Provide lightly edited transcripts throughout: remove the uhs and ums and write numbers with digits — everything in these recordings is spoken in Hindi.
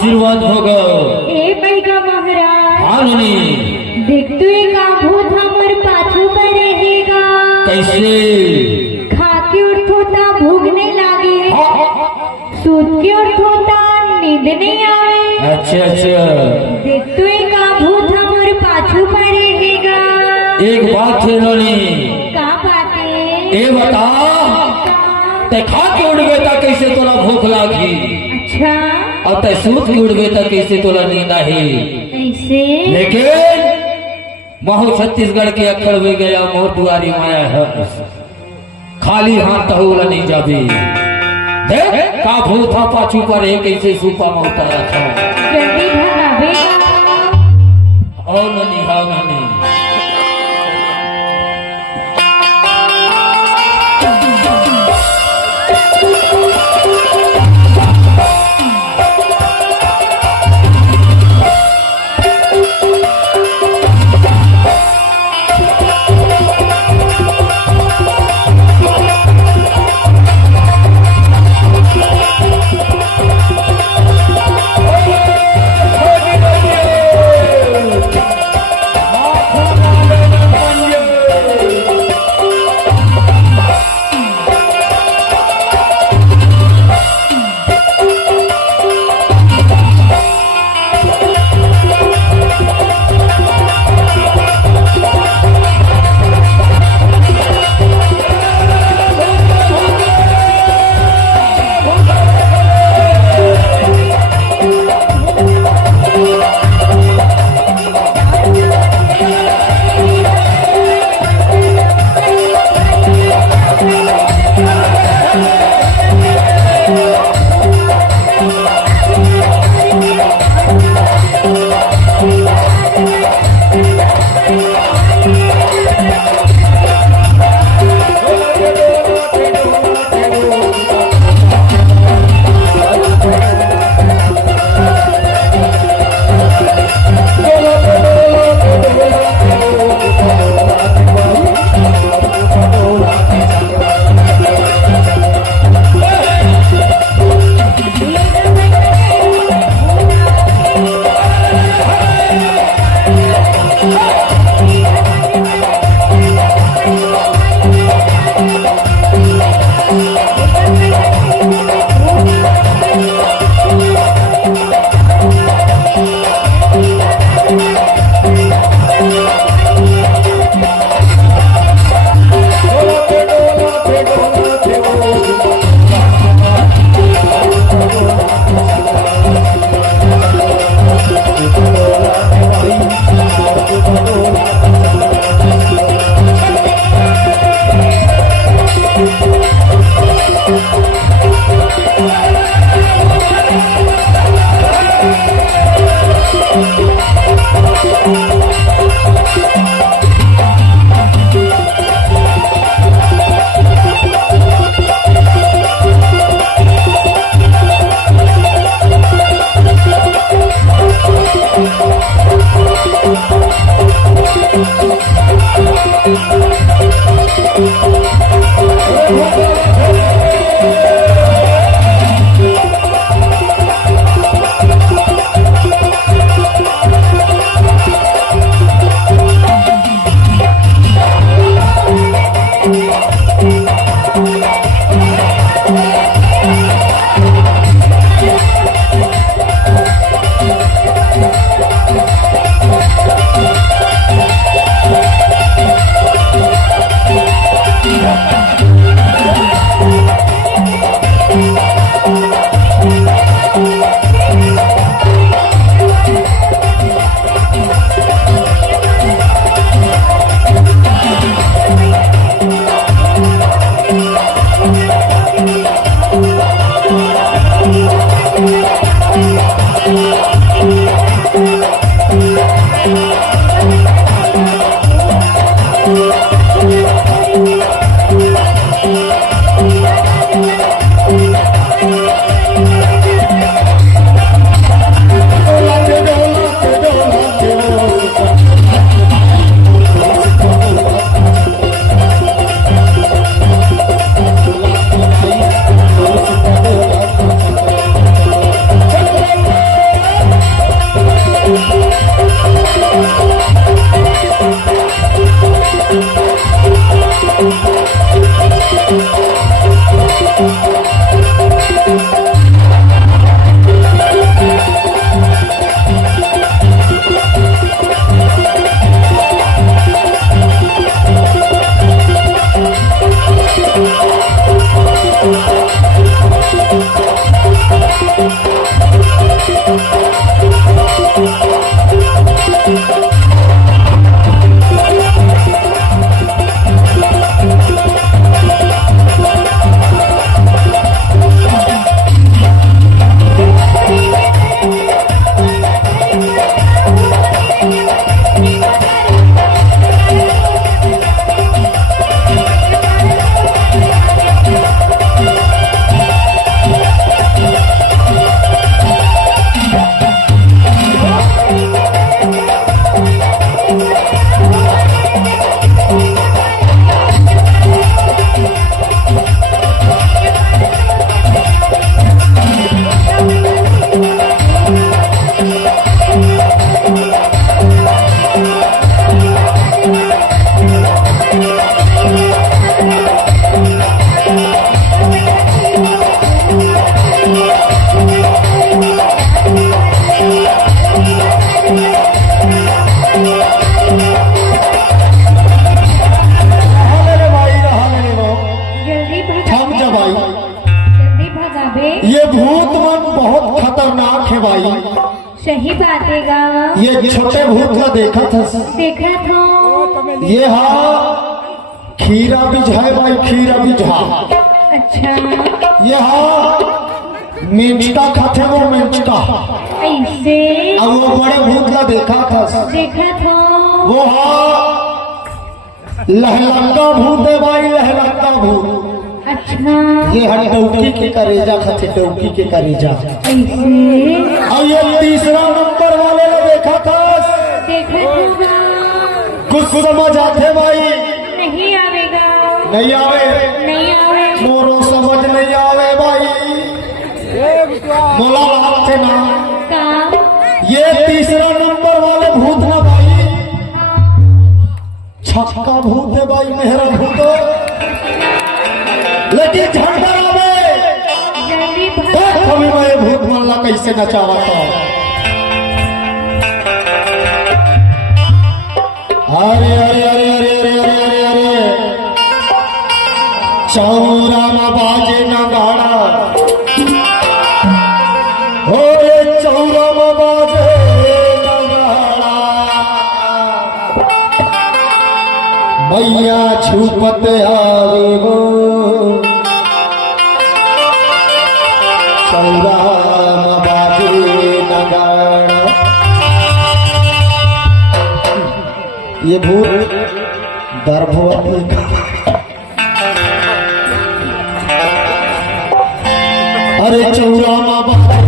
आशीर्वाद होगा। ए बैठा महाराज। हाँ ननी। देखते का भूत हमर पाछू पर रहेगा। कैसे? खा के उठोता भूख नहीं लागे, सूत के उठोता नींद नहीं आवे। अच्छा अच्छा। देखते का भूत हमर पाछू पर रहेगा। एक बात है ननी। का बात है? ए बता, ते खा के उड़बे ता कैसे तोला भूख लागी? अच्छा। और ते सूत के उड़बे ता कैसे तोला नींद आई? ऐसे? लेकिन महू छत्तीसगढ़ के अखड़ में गया मोर दुआरी माया है, खाली हाथ तहुला नहीं जाबी। देख का भूत था पाछू पर है, कैसे सूपा में उतरा था। जल्दी भगावेगा। और ननी हाँ ननी। है भाई। सही बात है गा। ये छोटे भूत का देखा था, देखा था। ये हाँ खीरा बीज है भाई, खीरा बीज हाँ। अच्छा ये हाँ मिंचका खाते वो मिंचका। ऐसे अब वो बड़े भूत का देखा था, देखा था। वो हाँ लहलंगा भूत है भाई, लहलंगा भूत। अच्छा ये हर डौकी के करेजा खाते, डौकी के करेजा। ऐसे और ये तीसरा नंबर वाले ने देखा था, देखा था। कुछ समझ आते भाई? नहीं आवेगा। नहीं आवे, नहीं आवे। मोरो समझ नहीं आवे भाई। मोला बात थे ना, का ये तीसरा नंबर वाले भूत ना भाई, छक्का भूत है भाई, मेहरा भूत है। लेकिन झंडा आवे जल्दी देख कभी मैं भूत मल्ला कैसे नचावा था। अरे अरे अरे अरे अरे अरे अरे अरे चौरा न बाजे नगाड़ा, हो रे चौरा न बाजे नगाड़ा, मैया छुपत आवे हो चौरा न बाजे नगाड़ा। ये भूत गर्भवती अरे चौरा न बाजे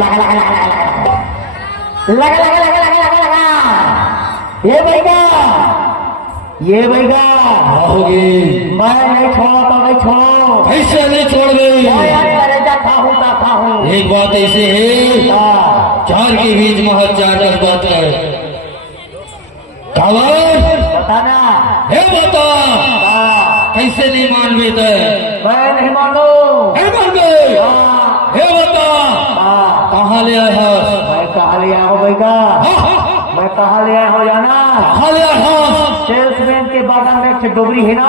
लगा लगा लगा लगा लगा लगा ये भैया होगी मैं नहीं छोड़ा तो नहीं छोड़ो कैसे नहीं छोड़ गई करेजा खाऊं एक बात ऐसे है चार के बीच में हर चार बात है कावर बताना हे बता कैसे नहीं मान बेटे मैं नहीं मानो हे मान बे हे बता कहाँ ले आया मैं कहा ले आया हूँ भैया मैं कहा ले आया हूँ जाना कहाँ ले आया सेल्समैन के बागान में एक डोबरी है ना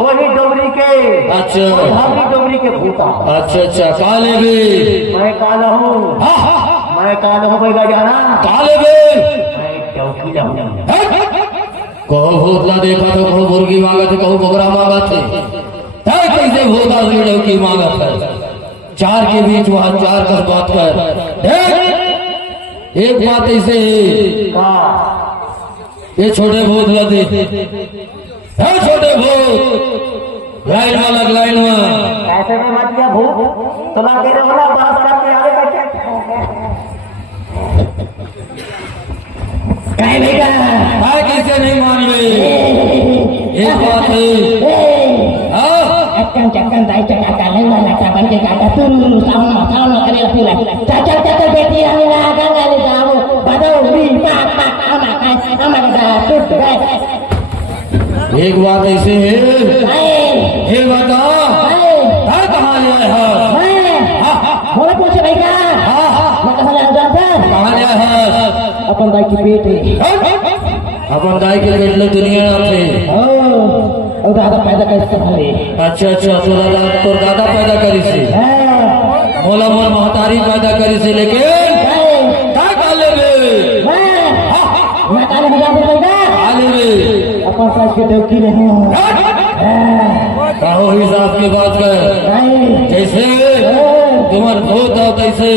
वही डोबरी के अच्छा धामी डोबरी के भूता अच्छा अच्छा कहाँ ले गए मैं काला हूँ मैं काला हूँ भैया जाना कहाँ ले गए मैं चौकी जाऊँ हैं? कहो भूतला देखा तो कहो मुर्गी मांगा थे कहो बकरा मांगा थे कैसे भूत आदमी की मांगा था चार के बीच वहां चार का बात कर एक बात ऐसे ये छोटे भूत लगे छोटे भूत लाइन में लग लाइन में ऐसे में मत क्या भूत तो ना तेरे वाला बात करके आगे बैठे कहीं नहीं भाई कैसे नहीं मान गए एक बात है akan jangan saya jangan kalian mana kapan kita ada turun sama kali lagi lah cacat beti yang ini akan kali kamu pada lima pak anak kita एक बात ऐसे है बता कहाँ आया है बोले पूछे भाई का मका साला जानते कहाँ आया है अपन भाई की बेटी अपन दाई के बेटले दुनिया थे और दादा पैदा कैसे भाई अच्छा तो दादा पैदा करी से मोला मोल महतारी पैदा करी से लेकिन का काले रे मैं काले बजा दे बेटा काले रे अपन सास के डोकी नहीं कहो हिसाब की बात कर जैसे तुम्हार भूत हो कैसे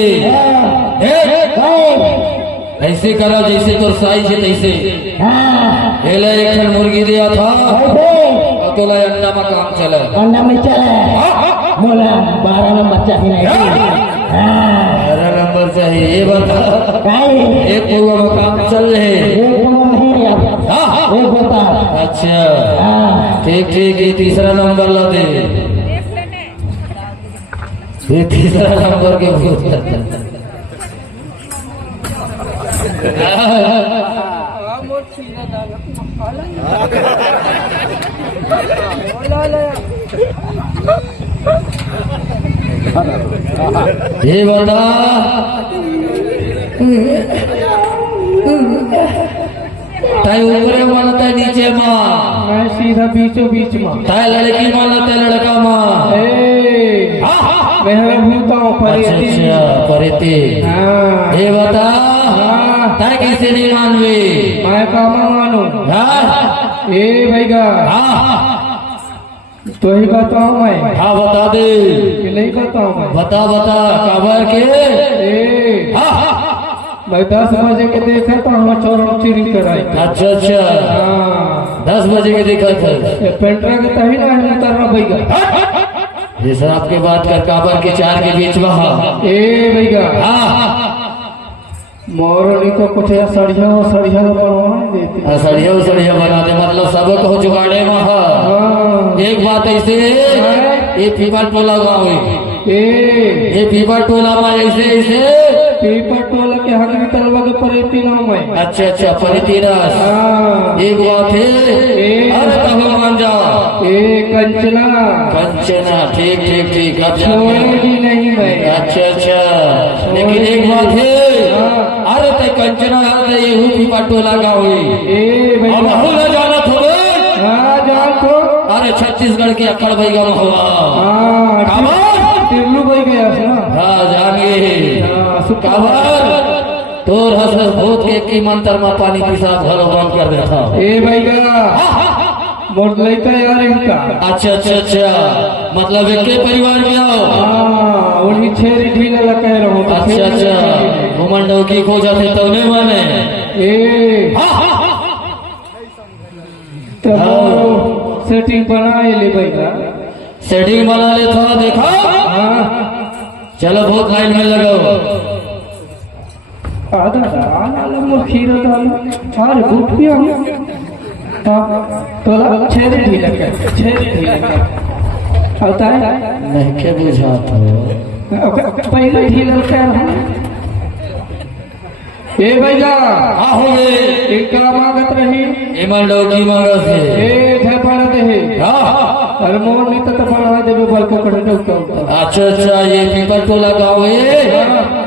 ऐसे करो जैसे तो साई से तैसे पहले एक ठन मुर्गी दिया था तो ला अंडा में काम चला अंडा में चला बोला 12 नंबर चाहिए 12 नंबर चाहिए ये बता एक पूर्व में काम चल रहे एक बता अच्छा ठीक ये तीसरा नंबर ला दे ये तीसरा नंबर के भूत ये बता ताई ऊपरे माना ताई नीचे माँ मैं सीधा बीचों बीच में ताई लड़की माना ताई लड़का माँ मैं भूता हूँ अच्छा परिते ये बता ताई कैसे नहीं मानवे मैं कामा मानू ए भैया तो ही बताऊँ मैं हाँ बता दे कि नहीं बताऊँ मैं बता काबर के मैं 10 बजे के देखा तो हम चोर चोरी कराई अच्छा 10 बजे के देखा था पेंट्रा के तभी ना है उतरना भैया ये सर आपके बात कर काबर के 4 के बीच में ए भैया मोरनी को कुछ सड़िया बनवा देते सड़िया बना दे मतलब सब को जुगाड़े में एक बात ऐसे ये पीपल टोला गाँव ये पीपल टोला में ऐसे पीपल टोला के हक भी तरवा के परेती नाम है अच्छा परितीरस एक बात है अरे तब मान जा कंचना ठीक अच्छा छोड़ेगी नहीं मैं अच्छा लेकिन एक बात है अरे ते कंचना ये पीपल टोला गाँव न जाना थोड़े जान तो अरे छत्तीसगढ़ के अक्कड़ बैगा में हुआ टिल्लू भाई गया जानिए तोर हस भूत के मंत्र में पानी पिसाब घरों बंद कर देता ए भैया बोल लेता यार इनका अच्छा मतलब एक के परिवार में आओ उन्हीं छेरी ढीले लगा रहो अच्छा घुमंडो की खो जाते तो नहीं माने तो सेटिंग बनाए ले भैया सेटिंग बना ले थोड़ा देखा चलो बहुत लाइन में लगाओ आधा खीर अरे भूख भी तो छेद ढीला होता है नहीं के बुझाता पहले ढीला ए भैया हो गए एक मांगत रही इमंडो की मांगा से ए झपड़ दे अरे मोर नहीं तो पढ़ा देबे बल को कड़े तो अच्छा ये पीपल टोला गाँव है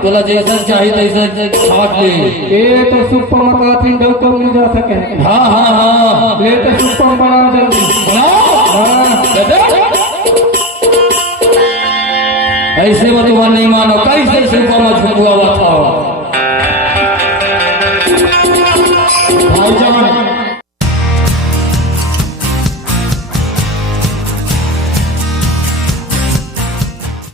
तोला जैसा चाहिए तैसा छाट ले ए तो सुपर मकाती डो को मिल जा सके हाँ ले तो सुपर बना जल्दी ऐसे में तुम्हारा नहीं मानो कैसे सुपर में छुपवा बताओ भाईजान